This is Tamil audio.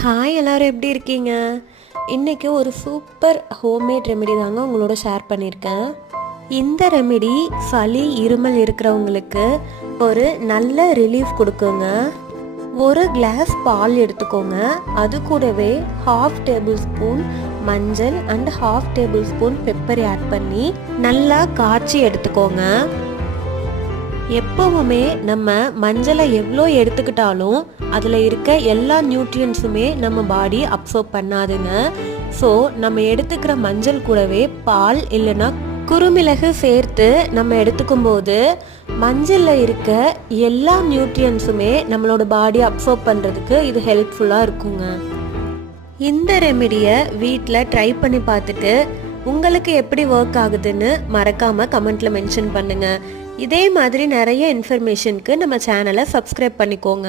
ஹாய் எல்லாரும் எப்படி இருக்கீங்க? இன்றைக்கி ஒரு சூப்பர் ஹோம்மேட் ரெமெடி தாங்க உங்களோட ஷேர் பண்ணியிருக்கேன். இந்த ரெமெடி சளி இருமல் இருக்கிறவங்களுக்கு ஒரு நல்ல ரிலீஃப் கொடுக்குங்க. ஒரு கிளாஸ் பால் எடுத்துக்கோங்க. அது கூடவே 1/2 டேபிள் ஸ்பூன் மஞ்சள் and 1/2 table spoon pepper add பண்ணி நல்லா காய்ச்சி எடுத்துக்கோங்க. எப்பவுமே நம்ம மஞ்சளை எவ்வளோ எடுத்துக்கிட்டாலும் அதில் இருக்க எல்லா நியூட்ரியன்ஸுமே நம்ம பாடி அப்சர்வ் பண்ணாதுங்க. ஸோ நம்ம எடுத்துக்கிற மஞ்சள் கூடவே பால் இல்லைன்னா குறுமிளகு சேர்த்து நம்ம எடுத்துக்கும் போது மஞ்சளில் இருக்க எல்லா நியூட்ரியன்ஸுமே நம்மளோட பாடி அப்சர்வ் பண்ணுறதுக்கு இது ஹெல்ப்ஃபுல்லாக இருக்குங்க. இந்த ரெமெடியை வீட்டில் ட்ரை பண்ணி பார்த்துட்டு உங்களுக்கு எப்படி ஒர்க் ஆகுதுன்னு மறக்காமல் கமெண்ட்டில் மென்ஷன் பண்ணுங்கள். இதே மாதிரி நிறைய இன்ஃபர்மேஷனுக்கு நம்ம சேனலை சப்ஸ்கிரைப் பண்ணிக்கோங்க.